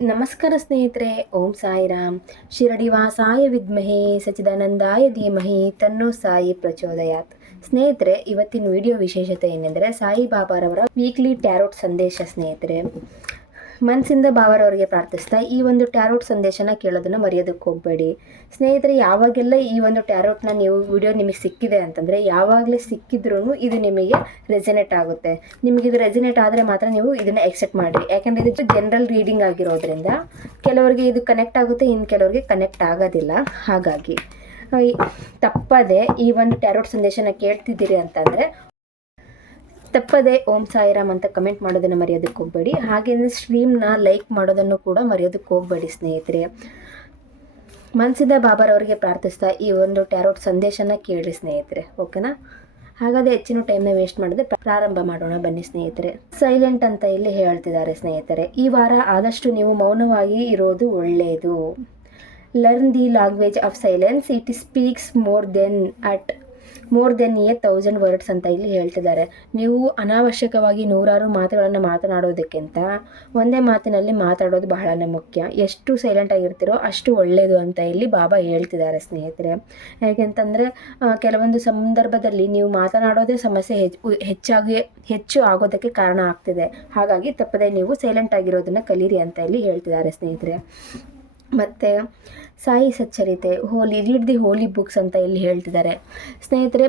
ನಮಸ್ಕಾರ ಸ್ನೇಹಿತರೆ. ಓಂ ಸಾಯಿರಾಮ್. ಶಿರಡಿವಾಸಾಯ ವಿದ್ಮಹೇ ಸಚಿದಾನಂದಾಯ ಧೀಮಹಿ ತನ್ನೋ ಸಾಯಿ ಪ್ರಚೋದಯಾತ್. ಸ್ನೇಹಿತರೆ, ಇವತ್ತಿನ ವಿಡಿಯೋ ವಿಶೇಷತೆ ಏನೆಂದರೆ ಸಾಯಿಬಾಬಾರವರ ವೀಕ್ಲಿ ಟ್ಯಾರೋಟ್ ಸಂದೇಶ. ಸ್ನೇಹಿತರೆ, ಮನಸ್ಸಿಂದ ಬಾಬಾರವರಿಗೆ ಪ್ರಾರ್ಥಿಸ್ತಾ ಈ ಒಂದು ಟ್ಯಾರೋಟ್ ಸಂದೇಶನ ಕೇಳೋದನ್ನು ಮರೆಯೋದಕ್ಕೆ ಹೋಗಬೇಡಿ. ಸ್ನೇಹಿತರೆ, ಯಾವಾಗೆಲ್ಲ ಈ ಒಂದು ಟ್ಯಾರೋಟ್ನ ವಿಡಿಯೋ ನಿಮಗೆ ಸಿಕ್ಕಿದೆ ಅಂತಂದರೆ, ಯಾವಾಗಲೇ ಸಿಕ್ಕಿದ್ರೂ ಇದು ನಿಮಗೆ ರೆಸಿನೇಟ್ ಆಗುತ್ತೆ. ನಿಮಗಿದು ರೆಸಿನೇಟ್ ಆದರೆ ಮಾತ್ರ ನೀವು ಇದನ್ನು ಎಕ್ಸೆಪ್ಟ್ ಮಾಡಿರಿ. ಯಾಕಂದರೆ ಇದು ಜನರಲ್ ರೀಡಿಂಗ್ ಆಗಿರೋದ್ರಿಂದ ಕೆಲವರಿಗೆ ಇದು ಕನೆಕ್ಟ್ ಆಗುತ್ತೆ, ಇನ್ನು ಕೆಲವರಿಗೆ ಕನೆಕ್ಟ್ ಆಗೋದಿಲ್ಲ. ಹಾಗಾಗಿ ತಪ್ಪದೆ ಈ ಒಂದು ಟ್ಯಾರೋಟ್ ಸಂದೇಶನ ಕೇಳ್ತಿದ್ದೀರಿ ಅಂತಂದರೆ ತಪ್ಪದೆ ಓಂ ಸಾಯಿರಾಮ್ ಅಂತ ಕಮೆಂಟ್ ಮಾಡೋದನ್ನು ಮರೆಯೋದಕ್ಕೆ ಹೋಗಬೇಡಿ. ಹಾಗೆಯೇ ಸ್ಟ್ರೀಮ್ನ ಲೈಕ್ ಮಾಡೋದನ್ನು ಕೂಡ ಮರೆಯೋದಕ್ಕೆ ಹೋಗಬೇಡಿ. ಸ್ನೇಹಿತರೆ, ಮನಸ್ಸಿಂದ ಬಾಬಾರವರಿಗೆ ಪ್ರಾರ್ಥಿಸ್ತಾ ಈ ಒಂದು ಟ್ಯಾರೋಟ್ ಸಂದೇಶನ ಕೇಳಿ ಸ್ನೇಹಿತರೆ. ಓಕೆನಾ? ಹಾಗಾದರೆ ಹೆಚ್ಚಿನ ಟೈಮ್ನ ವೇಸ್ಟ್ ಮಾಡದೆ ಪ್ರಾರಂಭ ಮಾಡೋಣ ಬನ್ನಿ ಸ್ನೇಹಿತರೆ. ಸೈಲೆಂಟ್ ಅಂತ ಇಲ್ಲಿ ಹೇಳ್ತಿದ್ದಾರೆ ಸ್ನೇಹಿತರೆ. ಈ ವಾರ ಆದಷ್ಟು ನೀವು ಮೌನವಾಗಿ ಇರೋದು ಒಳ್ಳೆಯದು. Learn the language of silence. It speaks more than 1,000 words ಅಂತ ಇಲ್ಲಿ ಹೇಳ್ತಿದ್ದಾರೆ. ನೀವು ಅನಾವಶ್ಯಕವಾಗಿ ನೂರಾರು ಮಾತುಗಳನ್ನು ಮಾತನಾಡೋದಕ್ಕಿಂತ ಒಂದೇ ಮಾತಿನಲ್ಲಿ ಮಾತಾಡೋದು ಬಹಳನೇ ಮುಖ್ಯ. ಎಷ್ಟು ಸೈಲೆಂಟ್ ಆಗಿರ್ತೀರೋ ಅಷ್ಟು ಒಳ್ಳೆಯದು ಅಂತ ಇಲ್ಲಿ ಬಾಬಾ ಹೇಳ್ತಿದ್ದಾರೆ ಸ್ನೇಹಿತರೆ. ಯಾಕೆಂತಂದರೆ ಕೆಲವೊಂದು ಸಂದರ್ಭದಲ್ಲಿ ನೀವು ಮಾತನಾಡೋದೇ ಸಮಸ್ಯೆ ಹೆಚ್ಚು ಆಗೋದಕ್ಕೆ ಕಾರಣ ಆಗ್ತಿದೆ. ಹಾಗಾಗಿ ತಪ್ಪದೆ ನೀವು ಸೈಲೆಂಟ್ ಆಗಿರೋದನ್ನು ಕಲೀರಿ ಅಂತ ಇಲ್ಲಿ ಹೇಳ್ತಿದ್ದಾರೆ ಸ್ನೇಹಿತರೆ. ಮತ್ತು Sai Satcharite, read the holy books ಅಂತ ಇಲ್ಲಿ ಹೇಳ್ತಿದ್ದಾರೆ ಸ್ನೇಹಿತರೆ.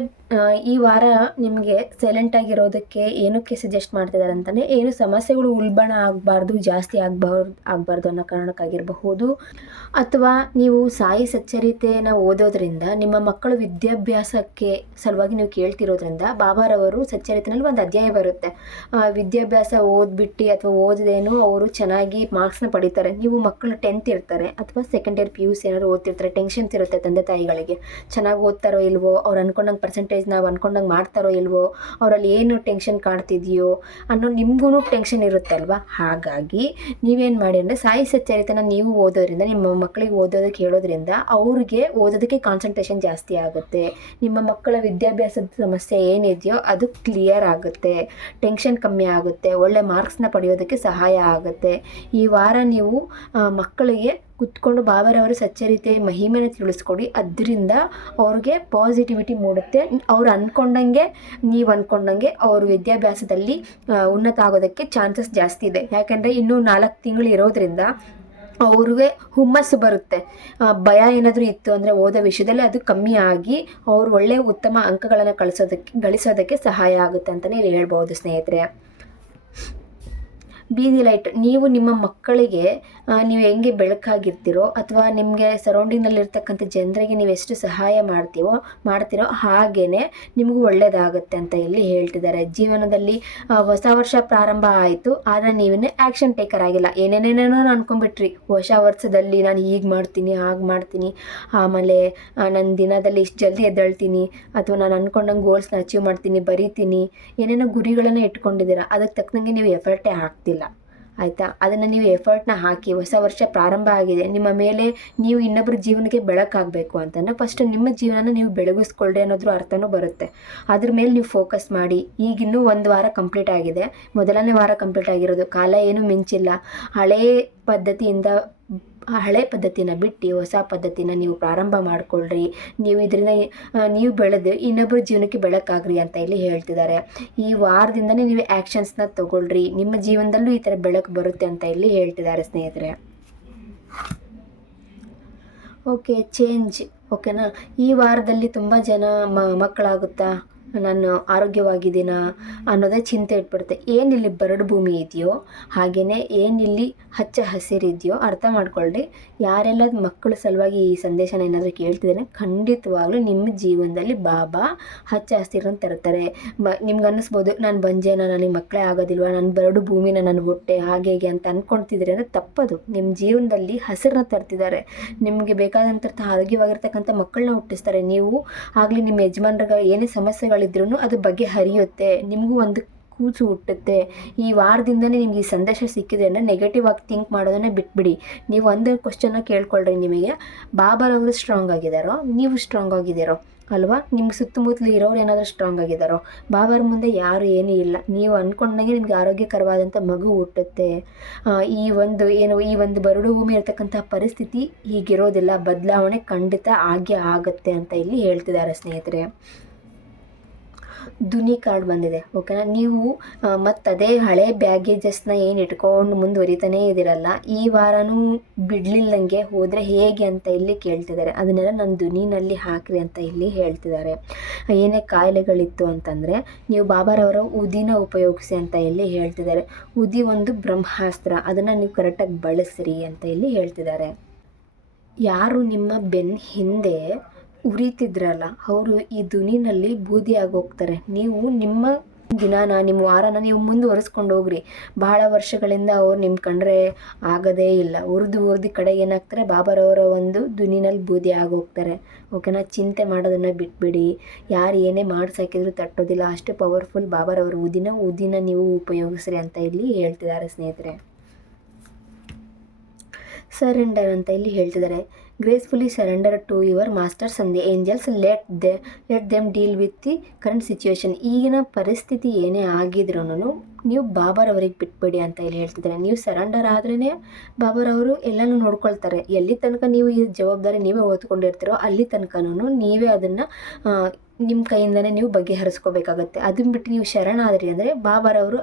ಈ ವಾರ ನಿಮಗೆ ಸೈಲೆಂಟಾಗಿರೋದಕ್ಕೆ ಏನಕ್ಕೆ ಸಜೆಸ್ಟ್ ಮಾಡ್ತಿದ್ದಾರೆ ಅಂತಂದರೆ, ಏನು ಸಮಸ್ಯೆಗಳು ಉಲ್ಬಣ ಆಗಬಾರ್ದು, ಜಾಸ್ತಿ ಆಗಬಾರ್ದು ಅನ್ನೋ ಕಾರಣಕ್ಕಾಗಿರಬಹುದು. ಅಥವಾ ನೀವು ಸಾಯಿ ಸಚ್ಚರಿತೆಯನ್ನು ಓದೋದ್ರಿಂದ ನಿಮ್ಮ ಮಕ್ಕಳ ವಿದ್ಯಾಭ್ಯಾಸಕ್ಕೆ ಸಲುವಾಗಿ ನೀವು ಕೇಳ್ತಿರೋದ್ರಿಂದ ಬಾಬಾರವರು ಸಚ್ಚರಿತೆಯಲ್ಲಿ ಒಂದು ಅಧ್ಯಾಯ ಬರುತ್ತೆ. ವಿದ್ಯಾಭ್ಯಾಸ ಓದ್ಬಿಟ್ಟು ಅಥವಾ ಓದಿದೇನು ಅವರು ಚೆನ್ನಾಗಿ ಮಾರ್ಕ್ಸ್ನ ಪಡಿತಾರೆ. ನೀವು ಮಕ್ಕಳು 10th ಇರ್ತಾರೆ ಅಥವಾ ಸೆಕೆಂಡ್ ಇಯರ್ PUC ಏನಾದ್ರು ಓದ್ತಿರ್ತಾರೆ. ಟೆನ್ಷನ್ಸ್ ಇರುತ್ತೆ ತಂದೆ ತಾಯಿಗಳಿಗೆ. ಚೆನ್ನಾಗಿ ಓದ್ತಾರೋ ಇಲ್ವೋ, ಅವ್ರು ಅಂದ್ಕೊಂಡಂಗೆ ಪರ್ಸೆಂಟೇಜ್ ನಾವು ಅಂದ್ಕೊಂಡಂಗೆ ಮಾಡ್ತಾರೋ ಇಲ್ವೋ, ಅವರಲ್ಲಿ ಏನು ಟೆನ್ಷನ್ ಕಾಡ್ತಿದೆಯೋ ಅನ್ನೋ ನಿಮಗೂ ಟೆನ್ಷನ್ ಇರುತ್ತೆ ಅಲ್ವಾ. ಹಾಗಾಗಿ ನೀವೇನು ಮಾಡಿ ಅಂದರೆ ಸಾಯಿ ಸಚ್ಚರಿತೆನ ನೀವು ಓದೋದ್ರಿಂದ, ನಿಮ್ಮ ಮಕ್ಕಳಿಗೆ ಓದೋದಕ್ಕೆ ಹೇಳೋದ್ರಿಂದ ಅವ್ರಿಗೆ ಓದೋದಕ್ಕೆ ಕಾನ್ಸಂಟ್ರೇಷನ್ ಜಾಸ್ತಿ ಆಗುತ್ತೆ. ನಿಮ್ಮ ಮಕ್ಕಳ ವಿದ್ಯಾಭ್ಯಾಸದ ಸಮಸ್ಯೆ ಏನಿದೆಯೋ ಅದು ಕ್ಲಿಯರ್ ಆಗುತ್ತೆ, ಟೆನ್ಷನ್ ಕಮ್ಮಿ ಆಗುತ್ತೆ, ಒಳ್ಳೆ ಮಾರ್ಕ್ಸ್ನ ಪಡೆಯೋದಕ್ಕೆ ಸಹಾಯ ಆಗುತ್ತೆ. ಈ ವಾರ ನೀವು ಮಕ್ಕಳಿಗೆ ಕುತ್ಕೊಂಡು ಬಾಬಾರವರು ಸಚ್ಚರಿತೆ ಮಹಿಮೆನ ತಿಳಿಸ್ಕೊಡಿ. ಅದರಿಂದ ಅವ್ರಿಗೆ ಪಾಸಿಟಿವಿಟಿ ಮೂಡುತ್ತೆ. ಅವ್ರು ಅಂದ್ಕೊಂಡಂಗೆ, ನೀವು ಅಂದ್ಕೊಂಡಂಗೆ ಅವ್ರ ವಿದ್ಯಾಭ್ಯಾಸದಲ್ಲಿ ಉನ್ನತ ಆಗೋದಕ್ಕೆ ಚಾನ್ಸಸ್ ಜಾಸ್ತಿ ಇದೆ. ಯಾಕೆಂದರೆ ಇನ್ನೂ 4 ತಿಂಗಳು ಇರೋದ್ರಿಂದ ಅವ್ರಿಗೆ ಹುಮ್ಮಸ್ಸು ಬರುತ್ತೆ. ಭಯ ಏನಾದರೂ ಇತ್ತು ಅಂದರೆ ಓದೋ ವಿಷಯದಲ್ಲಿ ಅದು ಕಮ್ಮಿ ಆಗಿ ಅವ್ರು ಒಳ್ಳೆಯ ಉತ್ತಮ ಅಂಕಗಳನ್ನು ಗಳಿಸೋದಕ್ಕೆ ಸಹಾಯ ಆಗುತ್ತೆ ಅಂತಲೇ ಇಲ್ಲಿ ಹೇಳ್ಬೋದು ಸ್ನೇಹಿತರೆ. ಬೀದಿ ಲೈಟ್. ನೀವು ನಿಮ್ಮ ಮಕ್ಕಳಿಗೆ ನೀವು ಹೆಂಗೆ ಬೆಳಕಾಗಿರ್ತೀರೋ ಅಥವಾ ನಿಮಗೆ ಸರೌಂಡಿಂಗ್ನಲ್ಲಿರ್ತಕ್ಕಂಥ ಜನರಿಗೆ ನೀವು ಎಷ್ಟು ಸಹಾಯ ಮಾಡ್ತೀರೋ ಹಾಗೇ ನಿಮಗೂ ಒಳ್ಳೆಯದಾಗುತ್ತೆ ಅಂತ ಇಲ್ಲಿ ಹೇಳ್ತಿದ್ದಾರೆ. ಜೀವನದಲ್ಲಿ ಹೊಸ ವರ್ಷ ಪ್ರಾರಂಭ ಆಯಿತು, ಆದರೆ ನೀವೇ ಆ್ಯಕ್ಷನ್ ಟೇಕರ್ ಆಗಿಲ್ಲ. ಏನೇನೇನೋ ಅನ್ಕೊಂಡ್ಬಿಟ್ರಿ, ಹೊಸ ವರ್ಷದಲ್ಲಿ ನಾನು ಹೀಗೆ ಮಾಡ್ತೀನಿ, ಹಾಗೆ ಮಾಡ್ತೀನಿ, ಆಮೇಲೆ ನನ್ನ ದಿನದಲ್ಲಿ ಇಷ್ಟು ಜಲ್ದಿ ಎದ್ದೇಳ್ತೀನಿ, ಅಥವಾ ನಾನು ಅಂದ್ಕೊಂಡಂಗೆ ಗೋಲ್ಸ್ನ ಅಚೀವ್ ಮಾಡ್ತೀನಿ, ಬರೀತೀನಿ, ಏನೇನೋ ಗುರಿಗಳನ್ನು ಇಟ್ಕೊಂಡಿದ್ದೀರಾ. ಅದಕ್ಕೆ ತಕ್ಕನಂಗೆ ನೀವು ಎಫರ್ಟೇ ಹಾಕ್ತಿಲ್ಲ. ಆಯಿತಾ? ಅದನ್ನು ನೀವು ಎಫರ್ಟ್ನ ಹಾಕಿ. ಹೊಸ ವರ್ಷ ಪ್ರಾರಂಭ ಆಗಿದೆ, ನಿಮ್ಮ ಮೇಲೆ ನೀವು ಇನ್ನೊಬ್ಬರ ಜೀವನಕ್ಕೆ ಬೆಳಕಾಗಬೇಕು ಅಂತಂದರೆ ಫಸ್ಟ್ ನಿಮ್ಮ ಜೀವನನ ನೀವು ಬೆಳಗಿಸ್ಕೊಳ್ಳಿ ಅನ್ನೋದ್ರ ಅರ್ಥನೂ ಬರುತ್ತೆ. ಅದ್ರ ಮೇಲೆ ನೀವು ಫೋಕಸ್ ಮಾಡಿ. ಈಗಿನ್ನೂ 1 ವಾರ ಕಂಪ್ಲೀಟ್ ಆಗಿದೆ, ಮೊದಲನೇ ವಾರ ಕಂಪ್ಲೀಟ್ ಆಗಿರೋದು. ಕಾಲ ಏನೂ ಮಿಂಚಿಲ್ಲ. ಹಳೆ ಪದ್ಧತಿನ ಬಿಟ್ಟು ಹೊಸ ಪದ್ಧತಿನ ನೀವು ಪ್ರಾರಂಭ ಮಾಡಿಕೊಳ್ಳ್ರಿ. ನೀವು ಇದರಿಂದ ನೀವು ಬೆಳೆದು ಇನ್ನೊಬ್ಬರ ಜೀವನಕ್ಕೆ ಬೆಳಕಾಗ್ರಿ ಅಂತ ಇಲ್ಲಿ ಹೇಳ್ತಿದ್ದಾರೆ. ಈ ವಾರದಿಂದನೇ ನೀವು ಆ್ಯಕ್ಷನ್ಸ್ನ ತಗೊಳ್ರಿ, ನಿಮ್ಮ ಜೀವನದಲ್ಲೂ ಈ ಥರ ಬೆಳಕು ಬರುತ್ತೆ ಅಂತ ಇಲ್ಲಿ ಹೇಳ್ತಿದ್ದಾರೆ ಸ್ನೇಹಿತರೆ. Okay, change. ಓಕೆನಾ? ಈ ವಾರದಲ್ಲಿ ತುಂಬ ಜನ ಮಕ್ಕಳಾಗುತ್ತಾ, ನಾನು ಆರೋಗ್ಯವಾಗಿದ್ದೀನಾ ಅನ್ನೋದೇ ಚಿಂತೆ ಇಟ್ಬಿಡುತ್ತೆ. ಏನಿಲ್ಲಿ ಬರಡು ಭೂಮಿ ಇದೆಯೋ ಹಾಗೆಯೇ ಏನಿಲ್ಲಿ ಹಚ್ಚ ಹಸಿರಿದೆಯೋ ಅರ್ಥ ಮಾಡ್ಕೊಳ್ಳಿ. ಯಾರೆಲ್ಲ ಮಕ್ಕಳ ಸಲುವಾಗಿ ಈ ಸಂದೇಶನ ಏನಾದರೂ ಕೇಳ್ತಿದ್ದೇನೆ, ಖಂಡಿತವಾಗ್ಲೂ ನಿಮ್ಮ ಜೀವನದಲ್ಲಿ ಬಾಬಾ ಹಚ್ಚ ಹಸಿರನ್ನು ತರ್ತಾರೆ. ನಿಮ್ಗೆ ಅನ್ನಿಸ್ಬೋದು, ನಾನು ಬಂಜೇನ, ನನಗೆ ಮಕ್ಕಳೇ ಆಗೋದಿಲ್ವ, ನನ್ನ ಬರಡು ಭೂಮಿನ ನನ್ನ ಹೊಟ್ಟೆ ಹಾಗೆ ಹೀಗೆ ಅಂತ ಅಂದ್ಕೊಳ್ತಿದ್ದೀರಿ ಅಂದರೆ ತಪ್ಪದು. ನಿಮ್ಮ ಜೀವನದಲ್ಲಿ ಹಸಿರನ್ನ ತರ್ತಿದ್ದಾರೆ. ನಿಮಗೆ ಬೇಕಾದಂಥ ಆರೋಗ್ಯವಾಗಿರ್ತಕ್ಕಂಥ ಮಕ್ಕಳನ್ನ ಹುಟ್ಟಿಸ್ತಾರೆ. ನೀವು ಆಗಲಿ ನಿಮ್ಮ ಯಜಮಾನ್ರಿಗೆ ಏನೇ ಸಮಸ್ಯೆಗಳಿದ್ರೂ ಅದು ಬಗೆಹರಿಯುತ್ತೆ. ನಿಮಗೂ ಒಂದು ಕೂಸು ಹುಟ್ಟುತ್ತೆ. ಈ ವಾರದಿಂದನೇ ನಿಮ್ಗೆ ಈ ಸಂದೇಶ ಸಿಕ್ಕಿದೆ ಅಂದರೆ ನೆಗೆಟಿವ್ ಆಗಿ ಥಿಂಕ್ ಮಾಡೋದನ್ನೇ ಬಿಟ್ಬಿಡಿ. ನೀವು ಒಂದು ಕ್ವಶನ್ನ ಕೇಳ್ಕೊಳ್ರಿ, ನಿಮಗೆ ಬಾಬಾರವರು ಸ್ಟ್ರಾಂಗ್ ಆಗಿದ್ದಾರೋ, ನೀವು ಸ್ಟ್ರಾಂಗ್ ಆಗಿದ್ದೀರೋ? ಅಲ್ವಾ? ನಿಮ್ಮ ಸುತ್ತಮುತ್ತಲು ಇರೋರು ಏನಾದರೂ ಸ್ಟ್ರಾಂಗ್ ಆಗಿದ್ದಾರೋ? ಬಾಬಾರ ಮುಂದೆ ಯಾರು ಏನೂ ಇಲ್ಲ. ನೀವು ಅಂದ್ಕೊಂಡಂಗೆ ನಿಮ್ಗೆ ಆರೋಗ್ಯಕರವಾದಂಥ ಮಗು ಹುಟ್ಟುತ್ತೆ. ಈ ಒಂದು ಬರಡು ಭೂಮಿ ಇರತಕ್ಕಂಥ ಪರಿಸ್ಥಿತಿ ಹೀಗಿರೋದಿಲ್ಲ, ಬದಲಾವಣೆ ಖಂಡಿತ ಆಗೇ ಆಗುತ್ತೆ ಅಂತ ಇಲ್ಲಿ ಹೇಳ್ತಿದ್ದಾರೆ ಸ್ನೇಹಿತರೆ. ದುನಿ ಕಾರ್ಡ್ ಬಂದಿದೆ, ಓಕೆನಾ? ನೀವು ಅದೇ ಹಳೆ ಬ್ಯಾಗೇಜಸ್ನ ಏನು ಇಟ್ಕೊಂಡು ಮುಂದುವರಿತಾನೇ ಇದ್ದೀರಲ್ಲ, ಈ ವಾರನೂ ಬಿಡಲಿಲ್ಲಂಗೆ ಹೋದರೆ ಹೇಗೆ ಅಂತ ಇಲ್ಲಿ ಕೇಳ್ತಿದ್ದಾರೆ. ಅದನ್ನೆಲ್ಲ ನನ್ನ ದುನಿನಲ್ಲಿ ಹಾಕ್ರಿ ಅಂತ ಇಲ್ಲಿ ಹೇಳ್ತಿದ್ದಾರೆ. ಏನೇ ಕಾಯಿಲೆಗಳಿತ್ತು ಅಂತಂದರೆ ನೀವು ಬಾಬಾರವರ ಉದಿನ ಉಪಯೋಗಿಸಿ ಅಂತ ಇಲ್ಲಿ ಹೇಳ್ತಿದ್ದಾರೆ. ಉದಿ ಒಂದು ಬ್ರಹ್ಮಾಸ್ತ್ರ, ಅದನ್ನು ನೀವು ಕರೆಕ್ಟಾಗಿ ಬಳಸ್ರಿ ಅಂತ ಇಲ್ಲಿ ಹೇಳ್ತಿದ್ದಾರೆ. ಯಾರು ನಿಮ್ಮ ಬೆನ್ನ ಹಿಂದೆ ಉರಿತಿದ್ರಲ್ಲ, ಅವರು ಈ ದುನಿನಲ್ಲಿ ಬೂದಿ ಆಗೋಗ್ತಾರೆ. ನೀವು ನಿಮ್ಮ ನಿಮ್ಮ ವಾರನ ನೀವು ಮುಂದುವರಿಸ್ಕೊಂಡು ಹೋಗ್ರಿ. ಬಹಳ ವರ್ಷಗಳಿಂದ ಅವ್ರು ನಿಮ್ಮ ಕಂಡ್ರೆ ಆಗೋದೇ ಇಲ್ಲ. ಉರ್ದು ಕಡೆಗೆ ಏನಾಗ್ತಾರೆ, ಬಾಬಾರವರ ಒಂದು ದುನಿನಲ್ಲಿ ಬೂದಿ ಆಗೋಗ್ತಾರೆ. ಓಕೆನಾ? ಚಿಂತೆ ಮಾಡೋದನ್ನು ಬಿಟ್ಬಿಡಿ. ಯಾರು ಏನೇ ಮಾಡ್ಸಾಕಿದ್ರು ತಟ್ಟೋದಿಲ್ಲ, ಅಷ್ಟು ಪವರ್ಫುಲ್ ಬಾಬಾರವರ ಉದಿನ ನೀವು ಉಪಯೋಗಿಸ್ರಿ ಅಂತ ಇಲ್ಲಿ ಹೇಳ್ತಿದ್ದಾರೆ ಸ್ನೇಹಿತರೆ. ಸರೆಂಡರ್ ಅಂತ ಇಲ್ಲಿ ಹೇಳ್ತಿದ್ದಾರೆ. Gracefully surrender to your masters and the angels, let them deal with the current situation. ಈಗಿನ ಪರಿಸ್ಥಿತಿ ಏನೇ ಆಗಿದ್ರೂ ನೀವು ಬಾಬಾರವ್ರಿಗೆ ಬಿಟ್ಬಿಡಿ ಅಂತ ಇಲ್ಲಿ ಹೇಳ್ತಿದ್ದಾರೆ. ನೀವು ಸರೆಂಡರ್ ಆದ್ರೇ ಬಾಬಾರವರು ಎಲ್ಲನೂ ನೋಡ್ಕೊಳ್ತಾರೆ. ಎಲ್ಲಿ ತನಕ ನೀವು ಈ ಜವಾಬ್ದಾರಿ ನೀವೇ ಹೊತ್ಕೊಂಡಿರ್ತೀರೋ ಅಲ್ಲಿ ತನಕನೂ ನೀವೇ ಅದನ್ನು ನಿಮ್ಮ ಕೈಯಿಂದನೇ ನೀವು ಬಗೆಹರಿಸ್ಕೋಬೇಕಾಗತ್ತೆ. ಅದನ್ನ ಬಿಟ್ಟು ನೀವು ಶರಣಾದ್ರಿ ಅಂದರೆ ಬಾಬಾರವರು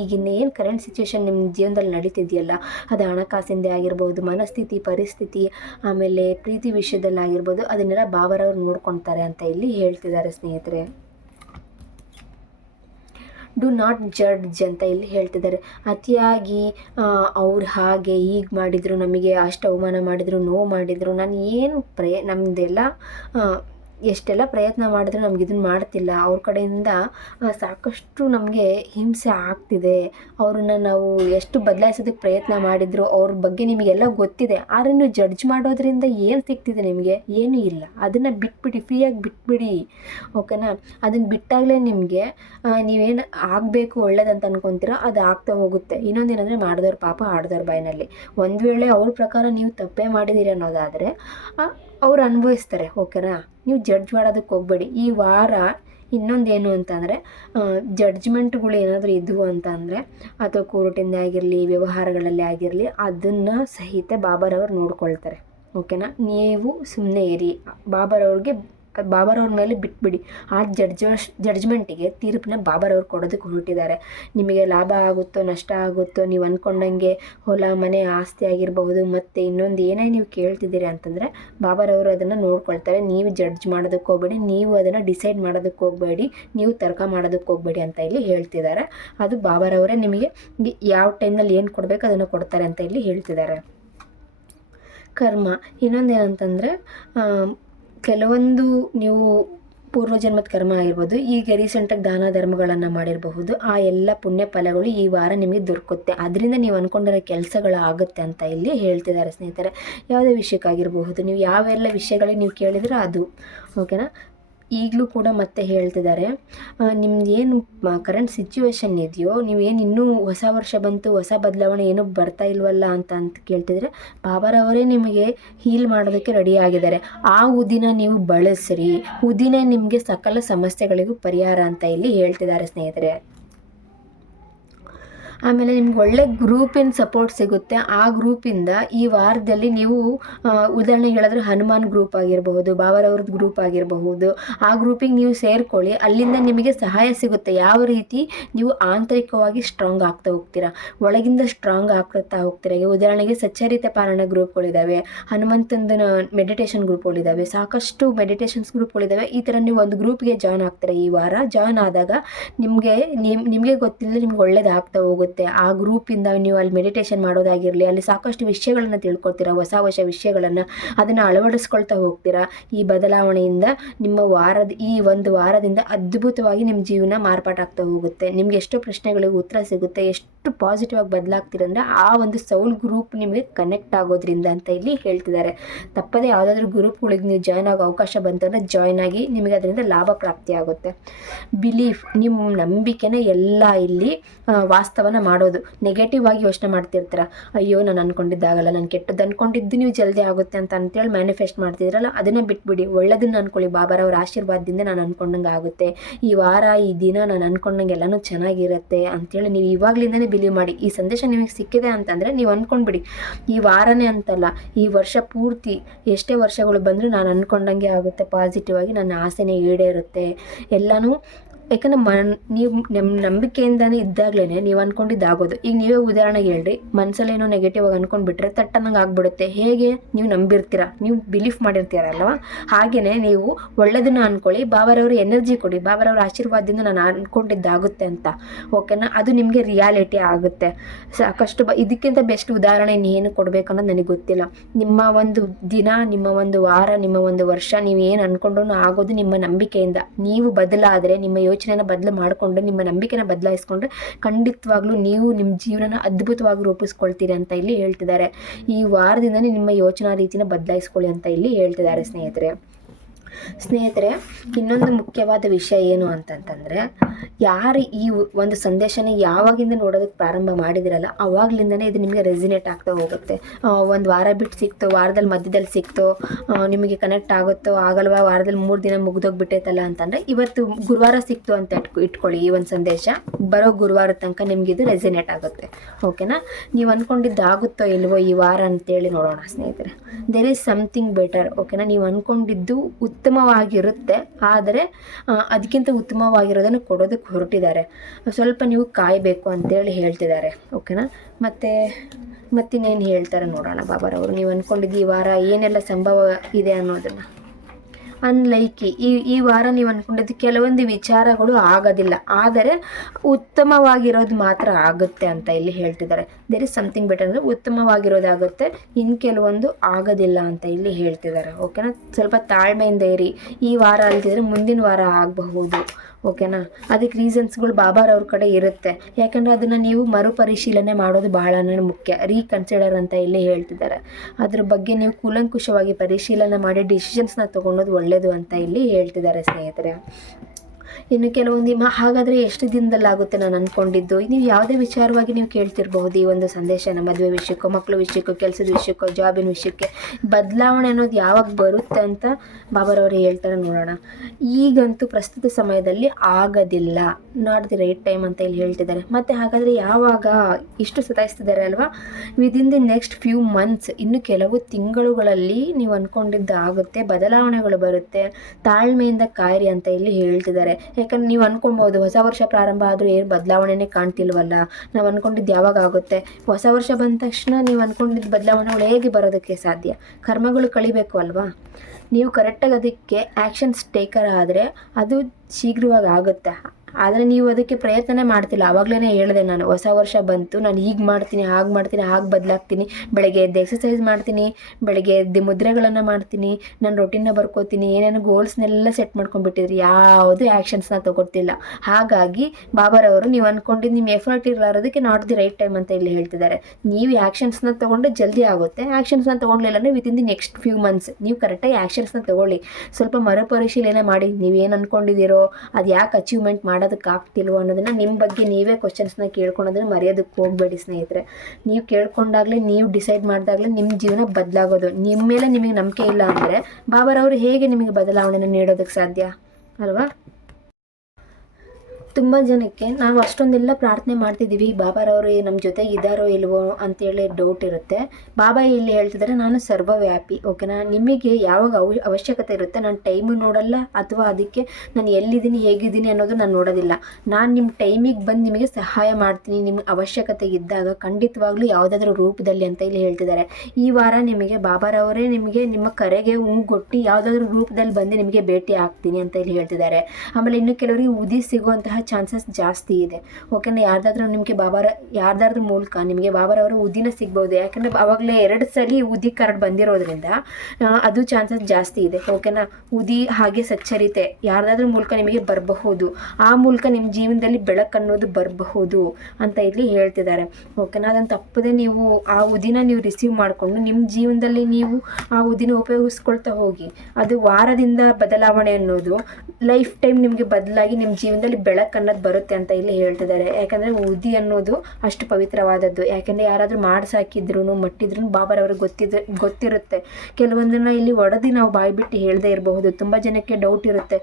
ಈಗಿನ ಏನು ಕರೆಂಟ್ ಸಿಚುವೇಶನ್ ನಿಮ್ಮ ಜೀವನದಲ್ಲಿ ನಡೀತಿದೆಯಲ್ಲ, ಅದು ಹಣಕಾಸಿಂದೇ ಆಗಿರ್ಬೋದು, ಮನಸ್ಥಿತಿ, ಪರಿಸ್ಥಿತಿ, ಆಮೇಲೆ ಪ್ರೀತಿ ವಿಷಯದಲ್ಲಿ ಆಗಿರ್ಬೋದು, ಅದನ್ನೆಲ್ಲ ಬಾಬಾರವ್ರು ನೋಡ್ಕೊತಾರೆ ಅಂತ ಇಲ್ಲಿ ಹೇಳ್ತಿದ್ದಾರೆ ಸ್ನೇಹಿತರೆ. ಡು ನಾಟ್ ಜಡ್ಜ್ ಅಂತ ಇಲ್ಲಿ ಹೇಳ್ತಿದ್ದಾರೆ. ಅತಿಯಾಗಿ ಅವ್ರು ಹಾಗೆ ಹೀಗೆ ಮಾಡಿದರು, ನಮಗೆ ಅಷ್ಟು ಅವಮಾನ ಮಾಡಿದರು, ನೋವು ಮಾಡಿದರು, ನಾನು ಏನು ನಮ್ಮದೆಲ್ಲ ಎಷ್ಟೆಲ್ಲ ಪ್ರಯತ್ನ ಮಾಡಿದ್ರು ನಮ್ಗೆ ಇದನ್ನು ಮಾಡ್ತಿಲ್ಲ, ಅವ್ರ ಕಡೆಯಿಂದ ಸಾಕಷ್ಟು ನಮಗೆ ಹಿಂಸೆ ಆಗ್ತಿದೆ, ಅವ್ರನ್ನ ನಾವು ಎಷ್ಟು ಬದಲಾಯಿಸೋದಕ್ಕೆ ಪ್ರಯತ್ನ ಮಾಡಿದ್ರು, ಅವ್ರ ಬಗ್ಗೆ ನಿಮಗೆಲ್ಲ ಗೊತ್ತಿದೆ, ಆದರೆ ನೀವು ಜಡ್ಜ್ ಮಾಡೋದ್ರಿಂದ ಏನು ಸಿಗ್ತಿದೆ ನಿಮಗೆ? ಏನೂ ಇಲ್ಲ. ಅದನ್ನು ಬಿಟ್ಬಿಡಿ, ಫ್ರೀಯಾಗಿ ಬಿಟ್ಬಿಡಿ, ಓಕೆನಾ? ಅದನ್ನು ಬಿಟ್ಟಾಗಲೇ ನಿಮಗೆ ನೀವೇನು ಆಗಬೇಕು ಒಳ್ಳೇದಂತ ಅನ್ಕೊತೀರೋ ಅದು ಆಗ್ತಾ ಹೋಗುತ್ತೆ. ಇನ್ನೊಂದೇನೆಂದರೆ ಮಾಡಿದವ್ರ ಪಾಪ ಆಡ್ದವ್ರ ಬಾಯಿನಲ್ಲಿ. ಒಂದು ವೇಳೆ ಅವ್ರ ಪ್ರಕಾರ ನೀವು ತಪ್ಪೇ ಮಾಡಿದ್ದೀರಿ ಅನ್ನೋದಾದರೆ ಅವ್ರು ಅನುಭವಿಸ್ತಾರೆ, ಓಕೆನಾ? ನೀವು ಜಡ್ಜ್ ಮಾಡೋದಕ್ಕೆ ಹೋಗಬೇಡಿ. ಈ ವಾರ ಇನ್ನೊಂದೇನು ಅಂತಂದರೆ ಜಡ್ಜ್ಮೆಂಟ್ಗಳು ಏನಾದರೂ ಇದ್ವು ಅಂತ ಅಂದರೆ, ಅಥವಾ ಕೋರ್ಟಿಂದ ಆಗಿರಲಿ, ವ್ಯವಹಾರಗಳಲ್ಲಿ ಆಗಿರಲಿ, ಅದನ್ನು ಸಹಿತ ಬಾಬಾರವ್ರು ನೋಡ್ಕೊಳ್ತಾರೆ, ಓಕೆನಾ? ನೀವು ಸುಮ್ಮನೆ ಇರಿ, ಬಾಬಾರವ್ರ ಮೇಲೆ ಬಿಟ್ಬಿಡಿ. ಆ ಜಡ್ಜ್ಮೆಂಟಿಗೆ ತೀರ್ಪನ್ನ ಬಾಬಾರವ್ರು ಕೊಡೋದಕ್ಕೆ ಹೊರಟಿದ್ದಾರೆ. ನಿಮಗೆ ಲಾಭ ಆಗುತ್ತೋ ನಷ್ಟ ಆಗುತ್ತೋ, ನೀವು ಅಂದ್ಕೊಂಡಂಗೆ ಹೊಲ ಮನೆ ಆಸ್ತಿ ಆಗಿರಬಹುದು, ಮತ್ತು ಇನ್ನೊಂದು ಏನೇ ನೀವು ಕೇಳ್ತಿದ್ದೀರಿ ಅಂತಂದರೆ ಬಾಬಾರವರು ಅದನ್ನು ನೋಡ್ಕೊಳ್ತಾರೆ. ನೀವು ಜಡ್ಜ್ ಮಾಡೋದಕ್ಕೆ ಹೋಗಬೇಡಿ, ನೀವು ಅದನ್ನು ಡಿಸೈಡ್ ಮಾಡೋದಕ್ಕೆ ಹೋಗಬೇಡಿ, ನೀವು ತರ್ಕ ಮಾಡೋದಕ್ಕೆ ಹೋಗಬೇಡಿ ಅಂತ ಇಲ್ಲಿ ಹೇಳ್ತಿದ್ದಾರೆ. ಅದು ಬಾಬಾರವರೇ ನಿಮಗೆ ಯಾವ ಟೈಮ್ನಲ್ಲಿ ಏನು ಕೊಡಬೇಕು ಅದನ್ನು ಕೊಡ್ತಾರೆ ಅಂತ ಇಲ್ಲಿ ಹೇಳ್ತಿದ್ದಾರೆ. ಕರ್ಮ ಇನ್ನೊಂದೇನಂತಂದರೆ, ಕೆಲವೊಂದು ನೀವು ಪೂರ್ವಜನ್ಮದ ಕರ್ಮ ಆಗಿರ್ಬೋದು, ಈಗ ರೀಸೆಂಟಾಗಿ ದಾನ ಧರ್ಮಗಳನ್ನು ಮಾಡಿರಬಹುದು, ಆ ಎಲ್ಲ ಪುಣ್ಯ ಫಲಗಳು ಈ ವಾರ ನಿಮಗೆ ದೊರಕುತ್ತೆ. ಅದರಿಂದ ನೀವು ಅಂದ್ಕೊಂಡಿರೋ ಕೆಲಸಗಳಾಗುತ್ತೆ ಅಂತ ಇಲ್ಲಿ ಹೇಳ್ತಿದ್ದಾರೆ ಸ್ನೇಹಿತರೆ. ಯಾವುದೇ ವಿಷಯಕ್ಕಾಗಿರಬಹುದು, ನೀವು ಯಾವೆಲ್ಲ ವಿಷಯಗಳಿಗೆ ನೀವು ಕೇಳಿದ್ರೆ ಅದು, ಓಕೆನಾ? ಈಗಲೂ ಕೂಡ ಮತ್ತೆ ಹೇಳ್ತಿದ್ದಾರೆ, ನಿಮ್ದು ಏನು ಕರೆಂಟ್ ಸಿಚುವೇಶನ್ ಇದೆಯೋ, ನೀವೇನು ಇನ್ನೂ ಹೊಸ ವರ್ಷ ಬಂತು, ಹೊಸ ಬದಲಾವಣೆ ಏನೂ ಬರ್ತಾ ಇಲ್ವಲ್ಲ ಅಂತ ಕೇಳ್ತಿದ್ರೆ, ಬಾಬಾರವರೇ ನಿಮಗೆ ಹೀಲ್ ಮಾಡೋದಕ್ಕೆ ರೆಡಿ ಆಗಿದ್ದಾರೆ. ಆ ಉದಿನ ನೀವು ಬಳಸ್ರಿ, ಉದಿನೇ ನಿಮಗೆ ಸಕಲ ಸಮಸ್ಯೆಗಳಿಗೂ ಪರಿಹಾರ ಅಂತ ಇಲ್ಲಿ ಹೇಳ್ತಿದ್ದಾರೆ ಸ್ನೇಹಿತರೆ. ಆಮೇಲೆ ನಿಮ್ಗೆ ಒಳ್ಳೆ ಗ್ರೂಪಿನ ಸಪೋರ್ಟ್ ಸಿಗುತ್ತೆ. ಆ ಗ್ರೂಪಿಂದ ಈ ವಾರದಲ್ಲಿ ನೀವು ಉದಾಹರಣೆಗೆ ಹೇಳಿದ್ರೆ ಹನುಮಾನ್ ಗ್ರೂಪ್ ಆಗಿರಬಹುದು, ಬಾಬಾರವ್ರದ್ದು ಗ್ರೂಪ್ ಆಗಿರಬಹುದು, ಆ ಗ್ರೂಪಿಗೆ ನೀವು ಸೇರ್ಕೊಳ್ಳಿ. ಅಲ್ಲಿಂದ ನಿಮಗೆ ಸಹಾಯ ಸಿಗುತ್ತೆ. ಯಾವ ರೀತಿ ನೀವು ಆಂತರಿಕವಾಗಿ ಸ್ಟ್ರಾಂಗ್ ಆಗ್ತಾ ಹೋಗ್ತೀರಾ, ಒಳಗಿಂದ ಸ್ಟ್ರಾಂಗ್ ಆಗ್ತಾ ಹೋಗ್ತೀರಾ. ಈಗ ಉದಾಹರಣೆಗೆ ಸಚ್ಚರಿತ ಪಾರಾಯಣ ಗ್ರೂಪ್ಗಳಿದ್ದಾವೆ, ಹನುಮಂತಂದು ಮೆಡಿಟೇಷನ್ ಗ್ರೂಪ್ಗಳಿದ್ದಾವೆ, ಸಾಕಷ್ಟು ಮೆಡಿಟೇಷನ್ಸ್ ಗ್ರೂಪ್ಗಳಿದ್ದಾವೆ. ಈ ಥರ ನೀವು ಒಂದು ಗ್ರೂಪ್ಗೆ ಜಾಯ್ನ್ ಆಗ್ತೀರಾ. ಈ ವಾರ ಜಾಯ್ನ್ ಆದಾಗ ನಿಮಗೆ ಗೊತ್ತಿಲ್ಲದೆ ನಿಮ್ಗೆ ಒಳ್ಳೇದಾಗ್ತಾ ಹೋಗುತ್ತೆ. ಆ ಗ್ರೂಪಿಂದ ನೀವು ಅಲ್ಲಿ ಮೆಡಿಟೇಷನ್ ಮಾಡೋದಾಗಿರಲಿ, ಅಲ್ಲಿ ಸಾಕಷ್ಟು ವಿಷಯಗಳನ್ನು ತಿಳ್ಕೊಳ್ತೀರಾ, ಹೊಸ ವಿಷಯಗಳನ್ನು ಅದನ್ನು ಅಳವಡಿಸ್ಕೊಳ್ತಾ ಹೋಗ್ತೀರಾ. ಈ ಬದಲಾವಣೆಯಿಂದ ನಿಮ್ಮ ಈ ಒಂದು ವಾರದಿಂದ ಅದ್ಭುತವಾಗಿ ನಿಮ್ಮ ಜೀವನ ಮಾರ್ಪಾಟಾಗ್ತಾ ಹೋಗುತ್ತೆ. ನಿಮ್ಗೆ ಎಷ್ಟೋ ಪ್ರಶ್ನೆಗಳಿಗೆ ಉತ್ತರ ಸಿಗುತ್ತೆ, ಎಷ್ಟು ಪಾಸಿಟಿವ್ ಆಗಿ ಬದಲಾಗ್ತೀರಂದ್ರೆ ಆ ಒಂದು ಸೌಲ್ ಗ್ರೂಪ್ ನಿಮಗೆ ಕನೆಕ್ಟ್ ಆಗೋದ್ರಿಂದ ಅಂತ ಇಲ್ಲಿ ಹೇಳ್ತಿದ್ದಾರೆ. ತಪ್ಪದೇ ಯಾವುದಾದ್ರೂ ಗ್ರೂಪ್ಗಳಿಗೆ ನೀವು ಜಾಯ್ನ್ ಆಗೋ ಅವಕಾಶ ಬಂತಂದರೆ ಜಾಯ್ನ್ ಆಗಿ, ನಿಮಗೆ ಅದರಿಂದ ಲಾಭ ಪ್ರಾಪ್ತಿ ಆಗುತ್ತೆ. ಬಿಲೀಫ್, ನಿಮ್ಮ ನಂಬಿಕೆನೇ ಎಲ್ಲ ಇಲ್ಲಿ ವಾಸ್ತವನ ವಿಚಾರನ ಮಾಡೋದು. ನೆಗೆಟಿವ್ ಆಗಿ ಯೋಚನೆ ಮಾಡ್ತಿರ್ತೀರ, ಅಯ್ಯೋ ನಾನು ಅಂದ್ಕೊಂಡಿದ್ದಾಗಲ್ಲ, ನಾನು ಕೆಟ್ಟದ್ದು ಅಂದ್ಕೊಂಡಿದ್ದು ನೀವು ಜಲ್ದಿ ಆಗುತ್ತೆ ಅಂತೇಳಿ ಮ್ಯಾನಿಫೆಸ್ಟ್ ಮಾಡ್ತಿದ್ರಲ್ಲ, ಅದನ್ನೇ ಬಿಟ್ಬಿಡಿ. ಒಳ್ಳೆದನ್ನ ಅಂದ್ಕೊಳ್ಳಿ, ಬಾಬಾರವ್ರ ಆಶೀರ್ವಾದದಿಂದ ನಾನು ಅಂದ್ಕೊಂಡಂಗೆ ಆಗುತ್ತೆ, ಈ ವಾರ ಈ ದಿನ ನಾನು ಅಂದ್ಕೊಂಡಂಗೆ ಎಲ್ಲನೂ ಚೆನ್ನಾಗಿರುತ್ತೆ ಅಂತೇಳಿ ನೀವು ಇವಾಗಲಿಂದನೇ ಬಿಲೀವ್ ಮಾಡಿ. ಈ ಸಂದೇಶ ನಿಮಗೆ ಸಿಕ್ಕಿದೆ ಅಂತಂದರೆ ನೀವು ಅಂದ್ಕೊಂಡ್ಬಿಡಿ, ಈ ವಾರನೇ ಅಂತಲ್ಲ, ಈ ವರ್ಷ ಪೂರ್ತಿ ಎಷ್ಟೇ ವರ್ಷಗಳು ಬಂದರೂ ನಾನು ಅಂದ್ಕೊಂಡಂಗೆ ಆಗುತ್ತೆ, ಪಾಸಿಟಿವ್ ಆಗಿ ನನ್ನ ಆಸೆನೇ ಈಡೇರುತ್ತೆ ಎಲ್ಲನೂ. ಯಾಕಂದ್ರೆ ನೀವು ನಿಮ್ಮ ನಂಬಿಕೆಯಿಂದನೇ ಇದ್ದಾಗಲೇ ನೀವು ಅಂದ್ಕೊಂಡಿದ್ದಾಗೋದು. ಈಗ ನೀವೇ ಉದಾಹರಣೆಗೆ ಹೇಳ್ರಿ, ಮನಸ್ಸಲ್ಲೇನೋ ನೆಗೆಟಿವ್ ಆಗಿ ಅಂದ್ಕೊಂಡ್ಬಿಟ್ರೆ ತಟ್ಟನ್ನಂಗೆ ಆಗ್ಬಿಡುತ್ತೆ. ಹೇಗೆ ನೀವು ನಂಬಿರ್ತೀರ, ನೀವು ಬಿಲೀಫ್ ಮಾಡಿರ್ತೀರಲ್ವ, ಹಾಗೆಯೇ ನೀವು ಒಳ್ಳೆದನ್ನ ಅಂದ್ಕೊಳ್ಳಿ, ಬಾಬಾರವರು ಎನರ್ಜಿ ಕೊಡಿ, ಬಾಬಾರವ್ರ ಆಶೀರ್ವಾದದಿಂದ ನಾನು ಅಂದ್ಕೊಂಡಿದ್ದಾಗುತ್ತೆ ಅಂತ, ಓಕೆನಾ? ಅದು ನಿಮಗೆ ರಿಯಾಲಿಟಿ ಆಗುತ್ತೆ. ಸಾಕಷ್ಟು ಇದಕ್ಕಿಂತ ಬೆಸ್ಟ್ ಉದಾಹರಣೆ ಏನು ಕೊಡಬೇಕು ಅನ್ನೋದು ನನಗೆ ಗೊತ್ತಿಲ್ಲ. ನಿಮ್ಮ ಒಂದು ದಿನ, ನಿಮ್ಮ ಒಂದು ವಾರ, ನಿಮ್ಮ ಒಂದು ವರ್ಷ, ನೀವು ಏನು ಅಂದ್ಕೊಂಡ್ರೂ ಆಗೋದು ನಿಮ್ಮ ನಂಬಿಕೆಯಿಂದ. ನೀವು ಬದಲಾದರೆ, ನಿಮ್ಮ ಯೋಚನೆನ ಬದಲು ಮಾಡಿಕೊಂಡು, ನಿಮ್ಮ ನಂಬಿಕೆನ ಬದಲಾಯಿಸ್ಕೊಂಡ್ರೆ ಖಂಡಿತವಾಗ್ಲೂ ನೀವು ನಿಮ್ಮ ಜೀವನನ ಅದ್ಭುತವಾಗಿ ರೂಪಿಸ್ಕೊಳ್ತೀರಿ ಅಂತ ಇಲ್ಲಿ ಹೇಳ್ತಿದ್ದಾರೆ. ಈ ವಾರದಿಂದನೇ ನಿಮ್ಮ ಯೋಚನಾ ರೀತಿನ ಬದಲಾಯಿಸ್ಕೊಳ್ಳಿ ಅಂತ ಇಲ್ಲಿ ಹೇಳ್ತಿದ್ದಾರೆ ಸ್ನೇಹಿತರೆ. ಇನ್ನೊಂದು ಮುಖ್ಯವಾದ ವಿಷಯ ಏನು ಅಂತಂತಂದರೆ, ಯಾರು ಈ ಒಂದು ಸಂದೇಶನ ಯಾವಾಗಿಂದ ನೋಡೋದಕ್ಕೆ ಪ್ರಾರಂಭ ಮಾಡಿದಿರಲ್ಲ, ಅವಾಗ್ಲಿಂದನೇ ಇದು ನಿಮಗೆ ರೆಸಿನೇಟ್ ಆಗ್ತಾ ಹೋಗುತ್ತೆ. ಒಂದು ವಾರ ಬಿಟ್ಟು ಸಿಕ್ತೋ, ವಾರದಲ್ಲಿ ಮಧ್ಯದಲ್ಲಿ ಸಿಕ್ತೋ, ನಿಮಗೆ ಕನೆಕ್ಟ್ ಆಗುತ್ತೋ ಆಗಲ್ವಾ, ವಾರದಲ್ಲಿ 3 ದಿನ ಮುಗಿದೋಗ್ಬಿಟ್ಟೈತಲ್ಲ ಅಂತಂದರೆ, ಇವತ್ತು ಗುರುವಾರ ಸಿಕ್ತು ಅಂತ ಇಟ್ಕೊಳ್ಳಿ. ಈ ಒಂದು ಸಂದೇಶ ಬರೋ ಗುರುವಾರ ತನಕ ನಿಮಗೆ ಇದು ರೆಸಿನೇಟ್ ಆಗುತ್ತೆ, ಓಕೆನಾ? ನೀವು ಅಂದ್ಕೊಂಡಿದ್ದಾಗುತ್ತೋ ಇಲ್ವೋ ಈ ವಾರ ಅಂತೇಳಿ ನೋಡೋಣ ಸ್ನೇಹಿತರೆ. ದೇರ್ ಈಸ್ ಸಮಥಿಂಗ್ ಬೆಟರ್, ಓಕೆನಾ? ನೀವು ಅಂದ್ಕೊಂಡಿದ್ದು ಉತ್ತಮವಾಗಿರುತ್ತೆ, ಆದರೆ ಅದಕ್ಕಿಂತ ಉತ್ತಮವಾಗಿರೋದನ್ನು ಕೊಡೋದಕ್ಕೆ ಹೊರಟಿದ್ದಾರೆ. ಸ್ವಲ್ಪ ನೀವು ಕಾಯಬೇಕು ಅಂತೇಳಿ ಹೇಳ್ತಿದ್ದಾರೆ, ಓಕೆನಾ? ಮತ್ತಿನ್ನೇನು ಹೇಳ್ತಾರೆ ನೋಡೋಣ ಬಾಬಾರವರು. ನೀವು ಅಂದ್ಕೊಂಡಿದ್ದು ಈ ವಾರ ಏನೆಲ್ಲ ಸಂಭವ ಇದೆ ಅನ್ನೋದನ್ನು. ಅನ್ಲೈಕಿ ಈ ವಾರ ನೀವು ಅಂದ್ಕೊಂಡಿದ್ದು ಕೆಲವೊಂದು ವಿಚಾರಗಳು ಆಗೋದಿಲ್ಲ, ಆದರೆ ಉತ್ತಮವಾಗಿರೋದು ಮಾತ್ರ ಆಗುತ್ತೆ ಅಂತ ಇಲ್ಲಿ ಹೇಳ್ತಿದ್ದಾರೆ. ದೇರ್ ಇಸ್ ಸಮಥಿಂಗ್ ಬೆಟರ್ ಅಂದರೆ ಉತ್ತಮವಾಗಿರೋದಾಗುತ್ತೆ, ಇನ್ನು ಕೆಲವೊಂದು ಆಗೋದಿಲ್ಲ ಅಂತ ಇಲ್ಲಿ ಹೇಳ್ತಿದ್ದಾರೆ, ಓಕೆನಾ? ಸ್ವಲ್ಪ ತಾಳ್ಮೆಯಿಂದ ಇರಿ. ಈ ವಾರ ಅಲ್ದಿದ್ರೆ ಮುಂದಿನ ವಾರ ಆಗಬಹುದು, ಓಕೆನಾ? ಅದಕ್ಕೆ ರೀಸನ್ಸ್ಗಳು ಬಾಬಾರವ್ರ ಕಡೆ ಇರುತ್ತೆ. ಯಾಕಂದರೆ ಅದನ್ನು ನೀವು ಮರುಪರಿಶೀಲನೆ ಮಾಡೋದು ಬಹಳನೇ ಮುಖ್ಯ. ರೀಕನ್ಸಿಡರ್ ಅಂತ ಇಲ್ಲಿ ಹೇಳ್ತಿದ್ದಾರೆ. ಅದ್ರ ಬಗ್ಗೆ ನೀವು ಕೂಲಂಕುಷವಾಗಿ ಪರಿಶೀಲನೆ ಮಾಡಿ ಡಿಸಿಷನ್ಸ್ನ ತೊಗೊಳೋದು ಒಳ್ಳೆಯದು ಅಂತ ಇಲ್ಲಿ ಹೇಳ್ತಿದ್ದಾರೆ ಸ್ನೇಹಿತರೆ. ಇನ್ನು ಕೆಲವೊಂದು ಹಾಗಾದರೆ ಎಷ್ಟು ದಿನದಲ್ಲಾಗುತ್ತೆ ನಾನು ಅಂದ್ಕೊಂಡಿದ್ದು, ನೀವು ಯಾವುದೇ ವಿಚಾರವಾಗಿ ನೀವು ಕೇಳ್ತಿರ್ಬಹುದು ಈ ಒಂದು ಸಂದೇಶನ. ಮದುವೆ ವಿಷಯಕ್ಕೋ, ಮಕ್ಕಳ ವಿಷಯಕ್ಕೋ, ಕೆಲಸದ ವಿಷಯಕ್ಕೋ, ಜಾಬಿನ ವಿಷಯಕ್ಕೆ ಬದಲಾವಣೆ ಅನ್ನೋದು ಯಾವಾಗ ಬರುತ್ತೆ ಅಂತ ಬಾಬಾರವರು ಹೇಳ್ತಾರೆ ನೋಡೋಣ. ಈಗಂತೂ ಪ್ರಸ್ತುತ ಸಮಯದಲ್ಲಿ ಆಗೋದಿಲ್ಲ, ನಾಟ್ ದಿ ರೈಟ್ ಟೈಮ್ ಅಂತ ಇಲ್ಲಿ ಹೇಳ್ತಿದ್ದಾರೆ. ಮತ್ತು ಹಾಗಾದರೆ ಯಾವಾಗ ಇಷ್ಟು ಸತಾಯಿಸ್ತಿದ್ದಾರೆ ಅಲ್ವಾ, within the next few months, ಇನ್ನು ಕೆಲವು ತಿಂಗಳುಗಳಲ್ಲಿ ನೀವು ಅಂದ್ಕೊಂಡಿದ್ದು ಆಗುತ್ತೆ, ಬದಲಾವಣೆಗಳು ಬರುತ್ತೆ, ತಾಳ್ಮೆಯಿಂದ ಕಾಯಿರಿ ಅಂತ ಇಲ್ಲಿ ಹೇಳ್ತಿದ್ದಾರೆ. ಯಾಕಂದ್ರೆ ನೀವು ಅಂದ್ಕೊಳ್ಬೋದು ಹೊಸ ವರ್ಷ ಪ್ರಾರಂಭ ಆದರೂ ಏನು ಬದಲಾವಣೆನೇ ಕಾಣ್ತಿಲ್ವಲ್ಲ, ನಾವು ಅಂದ್ಕೊಂಡಿದ್ದು ಯಾವಾಗ ಆಗುತ್ತೆ? ಹೊಸ ವರ್ಷ ಬಂದ ತಕ್ಷಣ ನೀವು ಅಂದ್ಕೊಂಡಿದ್ದು ಬದಲಾವಣೆಗಳು ಹೇಗೆ ಬರೋದಕ್ಕೆ ಸಾಧ್ಯ? ಕರ್ಮಗಳು ಕಳಿಬೇಕು ಅಲ್ವಾ? ನೀವು ಕರೆಕ್ಟಾಗಿ ಅದಕ್ಕೆ ಆ್ಯಕ್ಷನ್ಸ್ ಟೇಕರ್ ಆದರೆ ಅದು ಶೀಘ್ರವಾಗಿ ಆಗುತ್ತೆ. ಆದರೆ ನೀವು ಅದಕ್ಕೆ ಪ್ರಯತ್ನನೇ ಮಾಡ್ತಿಲ್ಲ. ಆವಾಗಲೇ ಹೇಳಿದೆ ನಾನು, ಹೊಸ ವರ್ಷ ಬಂತು, ನಾನು ಈಗ ಮಾಡ್ತೀನಿ, ಹಾಗೆ ಬದಲಾಗ್ತೀನಿ, ಬೆಳಗ್ಗೆ ಎದ್ದು ಎಕ್ಸಸೈಸ್ ಮಾಡ್ತೀನಿ, ಬೆಳಗ್ಗೆ ಎದ್ದು ಮುದ್ರೆಗಳನ್ನು ಮಾಡ್ತೀನಿ, ನಾನು ರೊಟೀನ್ನ ಬರ್ಕೋತೀನಿ, ಏನೇನು ಗೋಲ್ಸ್ನೆಲ್ಲ ಸೆಟ್ ಮಾಡ್ಕೊಂಡ್ಬಿಟ್ಟಿದ್ರಿ, ಯಾವುದೂ ಆ್ಯಕ್ಷನ್ಸ್ನ ತೊಗೊಳ್ತಿಲ್ಲ. ಹಾಗಾಗಿ ಬಾಬಾರವರು ನೀವು ಅಂದ್ಕೊಂಡಿದ್ದು ನಿಮ್ಮ ಎಫರ್ಟ್ ಇರಲಾರೋದಕ್ಕೆ ನಾಟ್ ದಿ ರೈಟ್ ಟೈಮ್ ಅಂತ ಇಲ್ಲಿ ಹೇಳ್ತಿದ್ದಾರೆ. ನೀವು ಆ್ಯಕ್ಷನ್ಸ್ನ ತೊಗೊಂಡ್ರೆ ಜಲ್ದಿ ಆಗುತ್ತೆ. ಆ್ಯಕ್ಷನ್ಸ್ನ ತೊಗೊಂಡಿಲ್ಲ ಅಂದರೆ within the next few months ನೀವು ಕರೆಕ್ಟಾಗಿ ಆ್ಯಕ್ಷನ್ಸ್ನ ತೊಗೊಳ್ಳಿ. ಸ್ವಲ್ಪ ಮರುಪರಿಶೀಲನೆ ಮಾಡಿ, ನೀವೇನು ಅಂದ್ಕೊಂಡಿದ್ದೀರೋ ಅದು ಯಾಕೆ ಅಚೀವ್ಮೆಂಟ್ ಮಾಡೋದಕ್ಕಾಗ್ತಿಲ್ವೋ ಅನ್ನೋದನ್ನು ನಿಮ್ಮ ಬಗ್ಗೆ ನೀವೇ ಕ್ವಶನ್ಸ್ನ ಕೇಳ್ಕೊಳೋದನ್ನು ಮರೆಯೋದಕ್ಕೆ ಹೋಗಬೇಡಿ ಸ್ನೇಹಿತರೆ. ನೀವು ಕೇಳ್ಕೊಂಡಾಗಲೇ, ನೀವು ಡಿಸೈಡ್ ಮಾಡಿದಾಗಲೇ ನಿಮ್ಮ ಜೀವನ ಬದಲಾಗೋದು. ನಿಮ್ಮ ಮೇಲೆ ನಿಮಗೆ ನಂಬಿಕೆ ಇಲ್ಲ ಅಂದರೆ ಬಾಬಾರವರು ಹೇಗೆ ನಿಮಗೆ ಬದಲಾವಣೆನ ನೀಡೋದಕ್ಕೆ ಸಾಧ್ಯ ಅಲ್ವಾ? ತುಂಬ ಜನಕ್ಕೆ ನಾವು ಅಷ್ಟೊಂದೆಲ್ಲ ಪ್ರಾರ್ಥನೆ ಮಾಡ್ತಿದ್ದೀವಿ, ಬಾಬಾರವರು ನಮ್ಮ ಜೊತೆಗೆ ಇದ್ದಾರೋ ಇಲ್ವೋ ಅಂತೇಳಿ ಡೌಟ್ ಇರುತ್ತೆ. ಬಾಬಾ ಇಲ್ಲಿ ಹೇಳ್ತಿದ್ದಾರೆ, ನಾನು ಸರ್ವವ್ಯಾಪಿ, ಓಕೆನಾ? ನಿಮಗೆ ಯಾವಾಗ ಅವಶ್ಯಕತೆ ಇರುತ್ತೆ ನಾನು ಟೈಮು ನೋಡಲ್ಲ, ಅಥವಾ ಅದಕ್ಕೆ ನಾನು ಎಲ್ಲಿದ್ದೀನಿ ಹೇಗಿದ್ದೀನಿ ಅನ್ನೋದು ನಾನು ನೋಡೋದಿಲ್ಲ. ನಾನು ನಿಮ್ಮ ಟೈಮಿಗೆ ಬಂದು ನಿಮಗೆ ಸಹಾಯ ಮಾಡ್ತೀನಿ, ನಿಮ್ಗೆ ಅವಶ್ಯಕತೆ ಇದ್ದಾಗ ಖಂಡಿತವಾಗ್ಲೂ ಯಾವುದಾದ್ರೂ ರೂಪದಲ್ಲಿ ಅಂತ ಇಲ್ಲಿ ಹೇಳ್ತಿದ್ದಾರೆ. ಈ ವಾರ ನಿಮಗೆ ಬಾಬಾರವರೇ ನಿಮಗೆ ನಿಮ್ಮ ಕರೆಗೆ ಹೂಗೊಟ್ಟಿ ಯಾವುದಾದ್ರೂ ರೂಪದಲ್ಲಿ ಬಂದು ನಿಮಗೆ ಭೇಟಿ ಆಗ್ತೀನಿ ಅಂತ ಇಲ್ಲಿ ಹೇಳ್ತಿದ್ದಾರೆ. ಆಮೇಲೆ ಇನ್ನು ಕೆಲವರಿಗೆ ಉದಿ ಸಿಗುವಂತಹ ಚಾನ್ಸಸ್ ಜಾಸ್ತಿ ಇದೆ, ಓಕೆನಾ? ಯಾರ್ದಾದ್ರೂ ಮೂಲಕ ನಿಮಗೆ ಬಾಬಾರವರು ಉದಿನ ಸಿಗ್ಬೋದು. ಯಾಕಂದರೆ ಆವಾಗಲೇ 2 ಸಲ ಉದಿ ಕಾರ್ಡ್ ಬಂದಿರೋದ್ರಿಂದ ಅದು ಚಾನ್ಸಸ್ ಜಾಸ್ತಿ ಇದೆ, ಓಕೆನಾ? ಉದಿ ಹಾಗೆ ಸಚ್ಚರಿತೆ ಯಾರ್ದಾದ್ರೂ ಮೂಲಕ ನಿಮಗೆ ಬರಬಹುದು. ಆ ಮೂಲಕ ನಿಮ್ಮ ಜೀವನದಲ್ಲಿ ಬೆಳಕನ್ನೋದು ಬರಬಹುದು ಅಂತ ಇಲ್ಲಿ ಹೇಳ್ತಿದ್ದಾರೆ, ಓಕೆನಾ? ಅದನ್ನು ತಪ್ಪದೆ ನೀವು ಆ ಉದಿನ ನೀವು ರಿಸೀವ್ ಮಾಡಿಕೊಂಡು ನಿಮ್ಮ ಜೀವನದಲ್ಲಿ ನೀವು ಆ ಉದಿನ ಉಪಯೋಗಿಸ್ಕೊಳ್ತಾ ಹೋಗಿ. ಅದು ವಾರದಿಂದ ಬದಲಾವಣೆ ಅನ್ನೋದು ಲೈಫ್ ಟೈಮ್ ನಿಮಗೆ ಬದಲಾಗಿ ನಿಮ್ಮ ಜೀವನದಲ್ಲಿ ಬೆಳಕು ಬೆಳಕನ್ನೋದು ಬರುತ್ತೆ ಅಂತ ಇಲ್ಲಿ ಹೇಳ್ತಿದ್ದಾರೆ. ಯಾಕಂದರೆ ಉದಿ ಅನ್ನೋದು ಅಷ್ಟು ಪವಿತ್ರವಾದದ್ದು. ಯಾಕೆಂದರೆ ಯಾರಾದರೂ ಮಾಡಿಸಾಕಿದ್ರು ಮಟ್ಟಿದ್ರು ಬಾಬಾರವ್ರಿಗೆ ಗೊತ್ತಿರುತ್ತೆ. ಕೆಲವೊಂದನ್ನು ಇಲ್ಲಿ ಒಡೆದು ನಾವು ಬಾಯ್ಬಿಟ್ಟು ಹೇಳದೇ ಇರಬಹುದು. ತುಂಬ ಜನಕ್ಕೆ ಡೌಟ್ ಇರುತ್ತೆ,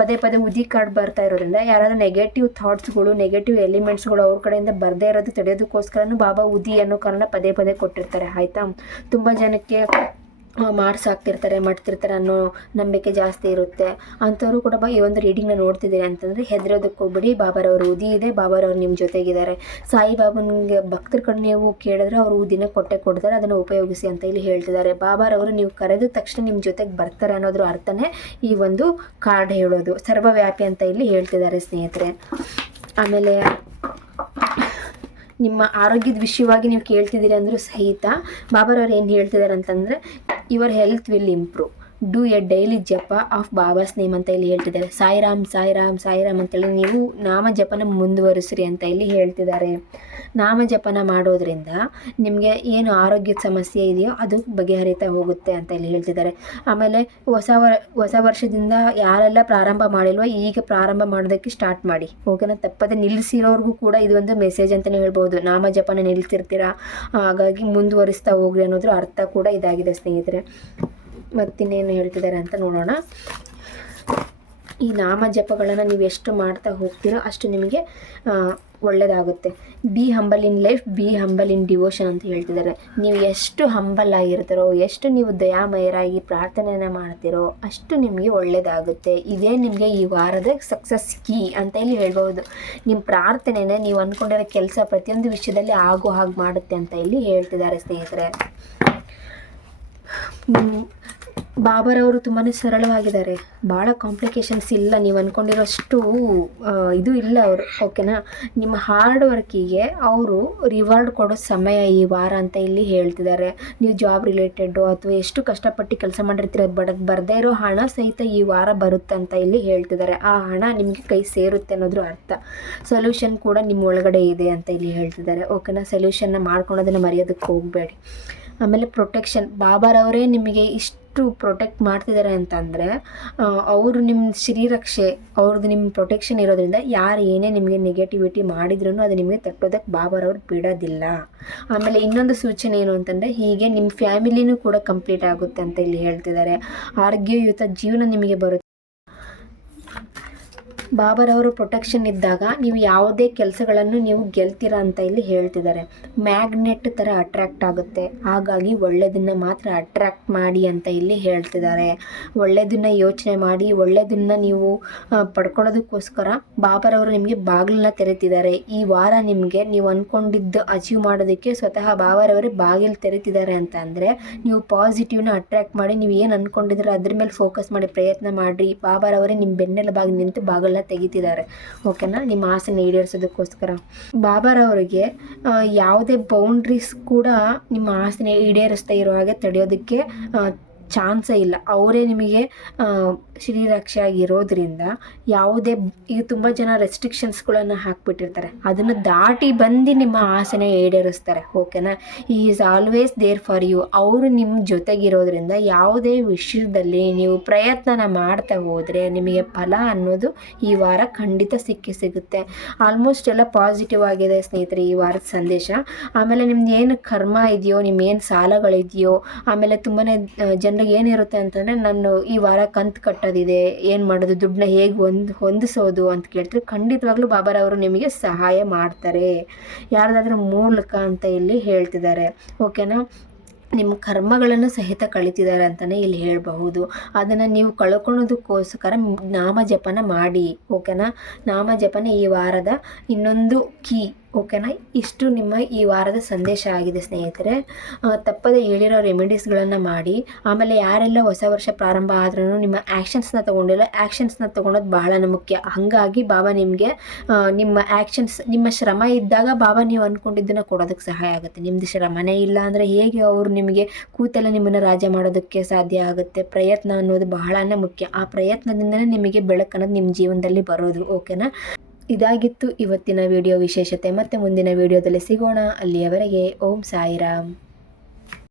ಪದೇ ಪದೇ ಉದಿ ಕಾರ್ಡ್ ಬರ್ತಾ ಇರೋದ್ರಿಂದ ಯಾರಾದರೂ ನೆಗೆಟಿವ್ ಥಾಟ್ಸ್ಗಳು, ನೆಗೆಟಿವ್ ಎಲಿಮೆಂಟ್ಸ್ಗಳು ಅವ್ರ ಕಡೆಯಿಂದ ಬರದೇ ಇರೋದು ತಡೆಯೋದಕ್ಕೋಸ್ಕರನೂ ಬಾಬಾ ಉದಿ ಅನ್ನೋ ಕಾರಣ ಪದೇ ಪದೇ ಕೊಟ್ಟಿರ್ತಾರೆ. ಆಯಿತಾ, ತುಂಬ ಜನಕ್ಕೆ ಮಾಡ್ಸಾಕ್ತಿರ್ತಾರೆ, ಮಾಡ್ತಿರ್ತಾರೆ ಅನ್ನೋ ನಂಬಿಕೆ ಜಾಸ್ತಿ ಇರುತ್ತೆ. ಅಂಥವ್ರು ಕೂಡ ಈ ಒಂದು ರೀಡಿಂಗ್ನ ನೋಡ್ತಿದ್ದೀರಿ ಅಂತಂದರೆ ಹೆದರೋದಕ್ಕೆ ಹೋಗ್ಬಿಡಿ. ಬಾಬಾರವ್ರ ಉದಿ ಇದೆ, ಬಾಬಾರವ್ರು ನಿಮ್ಮ ಜೊತೆಗಿದ್ದಾರೆ. ಸಾಯಿಬಾಬನಿಗೆ ಭಕ್ತರ ಕಡೆ ನೀವು ಕೇಳಿದ್ರೆ ಅವರು ಉದಿನ ಕೊಡ್ತಾರೆ, ಅದನ್ನು ಉಪಯೋಗಿಸಿ ಅಂತ ಇಲ್ಲಿ ಹೇಳ್ತಿದ್ದಾರೆ. ಬಾಬಾರವರು ನೀವು ಕರೆದ ತಕ್ಷಣ ನಿಮ್ಮ ಜೊತೆಗೆ ಬರ್ತಾರೆ ಅನ್ನೋದ್ರ ಅರ್ಥನೇ ಈ ಒಂದು ಕಾರ್ಡ್ ಹೇಳೋದು. ಸರ್ವವ್ಯಾಪಿ ಅಂತ ಇಲ್ಲಿ ಹೇಳ್ತಿದ್ದಾರೆ ಸ್ನೇಹಿತರೆ. ಆಮೇಲೆ ನಿಮ್ಮ ಆರೋಗ್ಯದ ವಿಷಯವಾಗಿ ನೀವು ಕೇಳ್ತಿದ್ದೀರಿ ಅಂದರೂ ಸಹಿತ ಬಾಬಾರವ್ರು ಏನು ಹೇಳ್ತಿದ್ದಾರೆ ಅಂತಂದರೆ, your health will improve, do A daily ಜಪ ಆಫ್ ಬಾಬಾಸ್ ನೇಮ್ ಅಂತ ಇಲ್ಲಿ ಹೇಳ್ತಿದ್ದಾರೆ. ಸಾಯಿರಾಮ್ ಸಾಯಿರಾಮ್ ಸಾಯಿರಾಮ್ ಅಂತೇಳಿ ನೀವು ನಾಮ ಜಪನ ಮುಂದುವರಿಸ್ರಿ ಅಂತ ಇಲ್ಲಿ ಹೇಳ್ತಿದ್ದಾರೆ. ನಾಮ ಜಪನ ಮಾಡೋದ್ರಿಂದ ನಿಮಗೆ ಏನು ಆರೋಗ್ಯದ ಸಮಸ್ಯೆ ಇದೆಯೋ ಅದು ಬಗೆಹರಿತಾ ಹೋಗುತ್ತೆ ಅಂತ ಇಲ್ಲಿ ಹೇಳ್ತಿದ್ದಾರೆ. ಆಮೇಲೆ ಹೊಸ ವರ್ಷದಿಂದ ಯಾರೆಲ್ಲ ಪ್ರಾರಂಭ ಮಾಡಿಲ್ವೋ ಈಗ ಪ್ರಾರಂಭ ಮಾಡೋದಕ್ಕೆ ಸ್ಟಾರ್ಟ್ ಮಾಡಿ, ಓಕೆನಾ. ತಪ್ಪದೆ ನಿಲ್ಲಿಸಿರೋರ್ಗೂ ಕೂಡ ಇದು ಒಂದು ಮೆಸೇಜ್ ಅಂತಲೇ ಹೇಳ್ಬೋದು. ನಾಮ ಜಪನ ನಿಲ್ಲಿಸಿರ್ತೀರಾ, ಹಾಗಾಗಿ ಮುಂದುವರಿಸ್ತಾ ಹೋಗ್ರಿ ಅನ್ನೋದ್ರ ಅರ್ಥ ಕೂಡ ಇದಾಗಿದೆ ಸ್ನೇಹಿತರೆ. ಮತ್ತಿನ್ನೇನು ಹೇಳ್ತಿದ್ದಾರೆ ಅಂತ ನೋಡೋಣ. ಈ ನಾಮ ಜಪಗಳನ್ನು ನೀವು ಎಷ್ಟು ಮಾಡ್ತಾ ಹೋಗ್ತೀರೋ ಅಷ್ಟು ನಿಮಗೆ ಒಳ್ಳೆಯದಾಗುತ್ತೆ. Be humble in life, be humble in devotion ಅಂತ ಹೇಳ್ತಿದ್ದಾರೆ. ನೀವು ಎಷ್ಟು ಹಂಬಲ್ ಆಗಿರ್ತೀರೋ, ಎಷ್ಟು ನೀವು ದಯಾಮಯರಾಗಿ ಪ್ರಾರ್ಥನೆಯನ್ನು ಮಾಡ್ತೀರೋ ಅಷ್ಟು ನಿಮಗೆ ಒಳ್ಳೆಯದಾಗುತ್ತೆ. ಇದೇ ನಿಮಗೆ ಈ ವಾರದ ಸಕ್ಸಸ್ ಕೀ ಅಂತ ಇಲ್ಲಿ ಹೇಳ್ಬೋದು. ನಿಮ್ಮ ಪ್ರಾರ್ಥನೆನೇ ನೀವು ಅಂದ್ಕೊಂಡಿರೋ ಕೆಲಸ ಪ್ರತಿಯೊಂದು ವಿಷಯದಲ್ಲಿ ಆಗೋ ಹಾಗೆ ಮಾಡುತ್ತೆ ಅಂತ ಇಲ್ಲಿ ಹೇಳ್ತಿದ್ದಾರೆ ಸ್ನೇಹಿತರೆ. ಬಾಬಾರವರು ತುಂಬಾ ಸರಳವಾಗಿದ್ದಾರೆ, ಭಾಳ ಕಾಂಪ್ಲಿಕೇಶನ್ಸ್ ಇಲ್ಲ. ನೀವು ಅಂದ್ಕೊಂಡಿರೋಷ್ಟು ಇದು ಇಲ್ಲ ಅವರು, ಓಕೆನಾ. ನಿಮ್ಮ ಹಾರ್ಡ್ ವರ್ಕಿಗೆ ಅವರು ರಿವಾರ್ಡ್ ಕೊಡೋ ಸಮಯ ಈ ವಾರ ಅಂತ ಇಲ್ಲಿ ಹೇಳ್ತಿದ್ದಾರೆ. ನೀವು ಜಾಬ್ ರಿಲೇಟೆಡ್ಡು ಅಥವಾ ಎಷ್ಟು ಕಷ್ಟಪಟ್ಟು ಕೆಲಸ ಮಾಡಿರ್ತೀರ ಬರದೇ ಇರೋ ಹಣ ಸಹಿತ ಈ ವಾರ ಬರುತ್ತೆ ಅಂತ ಇಲ್ಲಿ ಹೇಳ್ತಿದ್ದಾರೆ. ಆ ಹಣ ನಿಮಗೆ ಕೈ ಸೇರುತ್ತೆ ಅನ್ನೋದ್ರ ಅರ್ಥ. ಸೊಲ್ಯೂಷನ್ ಕೂಡ ನಿಮ್ಮ ಒಳಗಡೆ ಇದೆ ಅಂತ ಇಲ್ಲಿ ಹೇಳ್ತಿದ್ದಾರೆ, ಓಕೆನಾ. ಸೊಲ್ಯೂಷನ್ನ ಮಾಡ್ಕೊಳೋದನ್ನು ಮರೆಯೋದಕ್ಕೆ ಹೋಗಬೇಡಿ. ಆಮೇಲೆ ಪ್ರೊಟೆಕ್ಷನ್, ಬಾಬಾರವರೇ ನಿಮಗೆ ಇಷ್ಟು ಪ್ರೊಟೆಕ್ಟ್ ಮಾಡ್ತಿದ್ದಾರೆ ಅಂತಂದರೆ ಅವರು ನಿಮ್ಮ ಶ್ರೀರಕ್ಷೆ, ಅವ್ರದ್ದು ನಿಮ್ಮ ಪ್ರೊಟೆಕ್ಷನ್ ಇರೋದ್ರಿಂದ ಯಾರು ಏನೇ ನಿಮಗೆ ನೆಗೆಟಿವಿಟಿ ಮಾಡಿದ್ರೂ ಅದು ನಿಮಗೆ ತಟ್ಟೋದಕ್ಕೆ ಬಾಬಾರವ್ರು ಬಿಡೋದಿಲ್ಲ. ಆಮೇಲೆ ಇನ್ನೊಂದು ಸೂಚನೆ ಏನು ಅಂತಂದರೆ, ಹೀಗೆ ನಿಮ್ಮ ಫ್ಯಾಮಿಲಿನೂ ಕೂಡ ಕಂಪ್ಲೀಟ್ ಆಗುತ್ತೆ ಅಂತ ಇಲ್ಲಿ ಹೇಳ್ತಿದ್ದಾರೆ. ಆರೋಗ್ಯಯುತ ಜೀವನ ನಿಮಗೆ ಬರುತ್ತೆ. ಬಾಬಾರವರು ಪ್ರೊಟೆಕ್ಷನ್ ಇದ್ದಾಗ ನೀವು ಯಾವುದೇ ಕೆಲಸಗಳನ್ನು ನೀವು ಗೆಲ್ತೀರಾ ಅಂತ ಇಲ್ಲಿ ಹೇಳ್ತಿದ್ದಾರೆ. ಮ್ಯಾಗ್ನೆಟ್ ಥರ ಅಟ್ರ್ಯಾಕ್ಟ್ ಆಗುತ್ತೆ, ಹಾಗಾಗಿ ಒಳ್ಳೆಯದನ್ನು ಮಾತ್ರ ಅಟ್ರ್ಯಾಕ್ಟ್ ಮಾಡಿ ಅಂತ ಇಲ್ಲಿ ಹೇಳ್ತಿದ್ದಾರೆ. ಒಳ್ಳೆಯದನ್ನು ಯೋಚನೆ ಮಾಡಿ ಒಳ್ಳೆಯದನ್ನು ನೀವು ಪಡ್ಕೊಳ್ಳೋದಕ್ಕೋಸ್ಕರ ಬಾಬಾರವರು ನಿಮಗೆ ಬಾಗಿಲನ್ನ ತೆರೀತಿದ್ದಾರೆ. ಈ ವಾರ ನಿಮಗೆ ನೀವು ಅಂದ್ಕೊಂಡಿದ್ದು ಅಚೀವ್ ಮಾಡೋದಕ್ಕೆ ಸ್ವತಃ ಬಾಬಾರವರೇ ಬಾಗಿಲು ತೆರೀತಿದ್ದಾರೆ ಅಂತ ಅಂದರೆ ನೀವು ಪಾಸಿಟಿವ್ನ ಅಟ್ರ್ಯಾಕ್ಟ್ ಮಾಡಿ, ನೀವು ಏನು ಅಂದ್ಕೊಂಡಿದ್ರೆ ಅದ್ರ ಮೇಲೆ ಫೋಕಸ್ ಮಾಡಿ ಪ್ರಯತ್ನ ಮಾಡಿರಿ. ಬಾಬಾರವರೇ ನಿಮ್ಮ ಬೆನ್ನೆಲುಬಾಗಿ ನಿಂತು ಬಾಗಿಲನ್ನ ತೆಗಿತಿದ್ದಾರೆ, ಓಕೆನಾ. ನಿಮ್ಮ ಆಸೆನ ಈಡೇರಿಸೋದಕ್ಕೋಸ್ಕರ ಬಾಬಾರವರಿಗೆ ಯಾವುದೇ ಬೌಂಡ್ರೀಸ್ ಕೂಡ ನಿಮ್ಮ ಆಸೆನ ಈಡೇರಿಸ್ತಾ ಇರೋ ಹಾಗೆ ತಡೆಯೋದಕ್ಕೆ ಚಾನ್ಸೇ ಇಲ್ಲ. ಅವರೇ ನಿಮಗೆ ಶ್ರೀರಕ್ಷೆ ಆಗಿರೋದ್ರಿಂದ ಯಾವುದೇ ಈಗ ತುಂಬ ಜನ ರೆಸ್ಟ್ರಿಕ್ಷನ್ಸ್ಗಳನ್ನು ಹಾಕ್ಬಿಟ್ಟಿರ್ತಾರೆ, ಅದನ್ನು ದಾಟಿ ಬಂದು ನಿಮ್ಮ ಆಸೆನ ಈಡೇರಿಸ್ತಾರೆ, ಓಕೆನಾ. ಈ is always there for you. ಅವರು ನಿಮ್ಮ ಜೊತೆಗಿರೋದ್ರಿಂದ ಯಾವುದೇ ವಿಷಯದಲ್ಲಿ ನೀವು ಪ್ರಯತ್ನನ ಮಾಡ್ತಾ ಹೋದರೆ ನಿಮಗೆ ಫಲ ಅನ್ನೋದು ಈ ವಾರ ಖಂಡಿತ ಸಿಗುತ್ತೆ. ಆಲ್ಮೋಸ್ಟ್ ಎಲ್ಲ ಪಾಸಿಟಿವ್ ಆಗಿದೆ ಸ್ನೇಹಿತರೆ ಈ ವಾರದ ಸಂದೇಶ. ಆಮೇಲೆ ನಿಮ್ದು ಏನು ಕರ್ಮ ಇದೆಯೋ, ನಿಮ್ಮೇನು ಸಾಲಗಳಿದೆಯೋ, ಆಮೇಲೆ ತುಂಬಾ ಜನರಿಗೆ ಏನಿರುತ್ತೆ ಅಂತಂದರೆ, ನಾನು ಈ ವಾರ ಕಂತು ಕಟ್ಟೋದಿದೆ, ಏನು ಮಾಡೋದು, ದುಡ್ಡನ್ನ ಹೇಗೆ ಹೊಂದಿಸೋದು ಅಂತ ಕೇಳ್ತಾರೆ. ಖಂಡಿತವಾಗ್ಲೂ ಬಾಬಾರವರು ನಿಮಗೆ ಸಹಾಯ ಮಾಡ್ತಾರೆ, ಯಾರ್ದಾದ್ರೂ ಮೂಲಕ ಅಂತ ಇಲ್ಲಿ ಹೇಳ್ತಿದ್ದಾರೆ, ಓಕೆನಾ. ನಿಮ್ಮ ಕರ್ಮಗಳನ್ನು ಸಹಿತ ಕಳಿತಿದ್ದಾರೆ ಅಂತಲೇ ಇಲ್ಲಿ ಹೇಳಬಹುದು. ಅದನ್ನು ನೀವು ಕಳ್ಕೊಳೋದಕ್ಕೋಸ್ಕರ ನಾಮ ಜಪನ ಮಾಡಿ, ಓಕೆನಾ. ನಾಮ ಜಪನ ಈ ವಾರದ ಇನ್ನೊಂದು ಕೀ, ಓಕೆನಾ. ಇಷ್ಟು ನಿಮ್ಮ ಈ ವಾರದ ಸಂದೇಶ ಆಗಿದೆ ಸ್ನೇಹಿತರೆ. ತಪ್ಪದೆ ಹೇಳಿರೋ ರೆಮಿಡೀಸ್ಗಳನ್ನು ಮಾಡಿ. ಆಮೇಲೆ ಯಾರೆಲ್ಲ ಹೊಸ ವರ್ಷ ಪ್ರಾರಂಭ ಆದ್ರೂ ನಿಮ್ಮ ಆ್ಯಕ್ಷನ್ಸ್ನ ತೊಗೊಂಡಿಲ್ಲ, ಆ್ಯಕ್ಷನ್ಸ್ನ ತೊಗೊಳೋದು ಬಹಳ ಮುಖ್ಯ. ಹಾಗಾಗಿ ಬಾಬಾ ನಿಮಗೆ ನಿಮ್ಮ ಆ್ಯಕ್ಷನ್ಸ್, ನಿಮ್ಮ ಶ್ರಮ ಇದ್ದಾಗ ಬಾಬಾ ನೀವು ಅಂದ್ಕೊಂಡಿದ್ದನ್ನು ಕೊಡೋದಕ್ಕೆ ಸಹಾಯ ಆಗುತ್ತೆ. ನಿಮ್ಮದು ಶ್ರಮನೇ ಇಲ್ಲ ಅಂದರೆ ಹೇಗೆ ಅವರು ನಿಮಗೆ ಕೂತಲ್ಲೇ ನಿಮ್ಮನ್ನು ರಾಜ ಮಾಡೋದಕ್ಕೆ ಸಾಧ್ಯ ಆಗುತ್ತೆ. ಪ್ರಯತ್ನ ಅನ್ನೋದು ಬಹಳನೇ ಮುಖ್ಯ. ಆ ಪ್ರಯತ್ನದಿಂದಲೇ ನಿಮಗೆ ಬೆಳಕನ್ನೋದು ನಿಮ್ಮ ಜೀವನದಲ್ಲಿ ಬರೋದು, ಓಕೆನಾ. ಇದಾಗಿತ್ತು ಇವತ್ತಿನ ವಿಡಿಯೋ ವಿಶೇಷತೆ. ಮತ್ತೆ ಮುಂದಿನ ವಿಡಿಯೋದಲ್ಲಿ ಸಿಗೋಣ. ಅಲ್ಲಿಯವರೆಗೆ ಓಂ ಸಾಯಿರಾಮ್.